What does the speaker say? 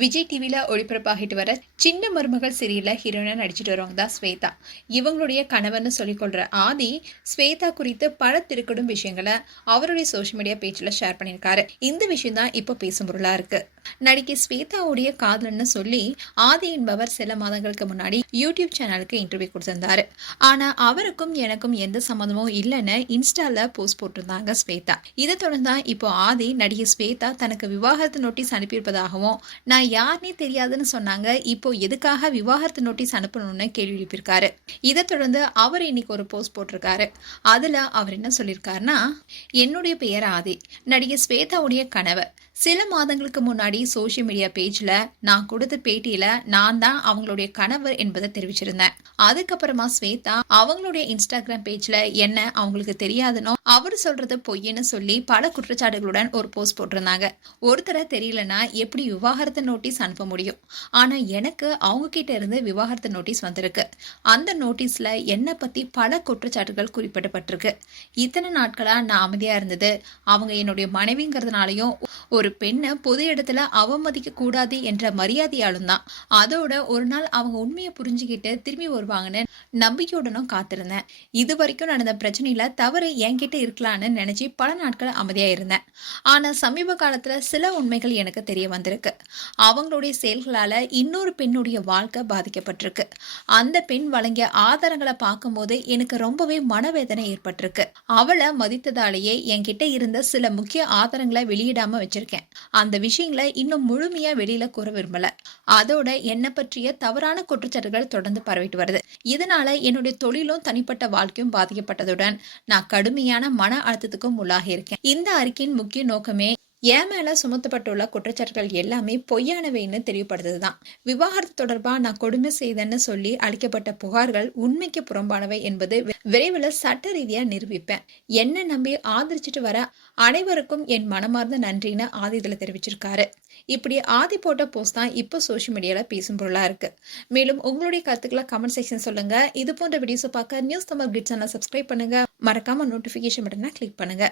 விஜய் டிவில ஒளிபரப்பாகிட்டு வர சின்ன மருமகள் சீரியல்ல ஹீரோயினா நடிச்சிட்டு வரவங்க தான் ஸ்வேதா. இவங்களுடைய கணவர்னு சொல்லிக்கொள்ற ஆதி ஸ்வேதா குறித்து பல திருக்கடும் விஷயங்களை அவருடைய சோஷியல் மீடியா பேஜ்ல ஷேர் பண்ணியிருக்காரு. இந்த விஷயம் தான் இப்போ பேசும் பொருளா இருக்கு. நடிகை ஸ்வேதாவுடைய காதலன்னு சொல்லி ஆதி என்பவர் சில மாதங்களுக்கு முன்னாடி யூடியூப் சேனலுக்கு இன்டர்வியூ கொடுத்திருந்தாரு. ஆனா அவருக்கும் எனக்கும் எந்த சம்மந்தமும் இல்லைன்னு இன்ஸ்டால போஸ்ட் போட்டிருந்தாங்க ஸ்வேதா. இதை தொடர்ந்து தான் இப்போ ஆதி நடிகை ஸ்வேதா தனக்கு விவாகரத்து நோட்டீஸ் அனுப்பியிருப்பதாகவும் நான் யாருனே தெரியாதுன்னு சொன்னாங்க, இப்போ எதுக்காக விவாகரத்து நோட்டீஸ் அனுப்பணும்னு கேள்வி எழுப்பியிருக்காரு. இதை தொடர்ந்து அவர் இன்னைக்கு ஒரு போஸ்ட் போட்டிருக்காரு. அதுல அவர் என்ன சொல்லியிருக்காருன்னா, என்னுடைய பெயர் ஆதி, நடிகை ஸ்வேதாவுடைய கணவர். சில மாதங்களுக்கு முன்னாடி சோஷியல் மீடியா பேஜ்ல நான் கொடுத்த பேட்டியில நான் தான் அவங்களுடைய கணவர் என்பதை தெரிவிச்சிருந்தேன். அதுக்கப்புறமா ஸ்வேதா அவங்களுடைய இன்ஸ்டாகிராம் பேஜ்ல என்ன அவங்களுக்கு தெரியாதுன்னு அவர் சொல்றது பொய்ன்னு சொல்லி பல குற்றச்சாட்டுகளுடன் ஒரு போஸ்ட் போட்டிருந்தாங்க. ஒருத்தரை தெரியலன்னா எப்படி விவாகரத்து நோட்டீஸ் அனுப்ப முடியும்? ஆனா எனக்கு அவங்க கிட்ட இருந்து விவாகரத்து நோட்டீஸ் வந்திருக்கு. அந்த நோட்டீஸ்ல என்னை பத்தி பல குற்றச்சாட்டுகள் குறிப்பிடப்பட்டிருக்கு. இத்தனை நாட்களா நான் அமைதியா இருந்தது அவங்க என்னுடைய மனைவிங்கிறதுனாலையும் ஒரு பெண்ணை பொது இடத்துல அவமதிக்க கூடாது என்ற மரியாதையாலும் தான். அதோட ஒரு நாள் அவங்க உண்மையை புரிஞ்சுக்கிட்டு திரும்பி வருவாங்கன்னு நம்பிக்கையுடனும் காத்திருந்தேன். இது வரைக்கும் நடந்த பிரச்சனையில தவறு என்கிட்ட இருக்கலான்னு நினைச்சு பல நாட்கள் அமைதியா இருந்தேன். ஆனா சமீப காலத்துல சில உண்மைகள் எனக்கு தெரிய வந்திருக்கு. அவங்களுடைய செயல்களால இன்னொரு பெண்ணுடைய வாழ்க்கை பாதிக்கப்பட்டிருக்கு. அந்த பெண் வழங்கிய ஆதாரங்களை பார்க்கும்போது எனக்கு ரொம்பவே மனவேதனை ஏற்பட்டிருக்கு. அவளை மதித்ததாலேயே என்கிட்ட இருந்த சில முக்கிய ஆதாரங்களை வெளியிடாம வச்சிருக்கேன். அந்த விஷயங்களை இன்னும் முழுமையா வெளியில கூற விரும்பல. அதோட என்னை பற்றிய தவறான குற்றச்சாட்டுகள் தொடர்ந்து பரவிட்டு வருது. இதனால என்னுடைய தொழிலும் தனிப்பட்ட வாழ்க்கையும் பாதிக்கப்பட்டதுடன் நான் கடுமையான மன அழுத்தத்துக்கும் உள்ளாகி இருக்கேன். இந்த அறிக்கையின் முக்கிய நோக்கமே என் மேல சுமத்தப்பட்டுள்ள குற்றச்சாட்டுகள் எல்லாமே பொய்யானவைன்னு தெளிவுபடுத்துதுதான். விவாகரத்து தொடர்பா நான் கொடுமை செய்தேன்னு சொல்லி அளிக்கப்பட்ட புகார்கள் உண்மைக்கு புறம்பானவை என்பது விரைவில் சட்ட ரீதியா நிரூபிப்பேன். என்ன நம்பி ஆதரிச்சுட்டு வர அனைவருக்கும் என் மனமார்ந்த நன்றின்னு ஆதி இதுல தெரிவிச்சிருக்காரு. இப்படி ஆதி போட்ட போஸ்ட் தான் இப்போ சோஷியல் மீடியால பேசும் பொருளா இருக்கு. மேலும் உங்களுடைய கருத்துக்களை கமெண்ட் செக்ஷன் சொல்லுங்க. இது போன்ற வீடியோஸை பார்க்க நியூஸ் தமிழ் கிட்ஸ் சேனலை சப்ஸ்கிரைப் பண்ணுங்க. மறக்காம நோட்டிபிகேஷன் பட்டனை கிளிக் பண்ணுங்க.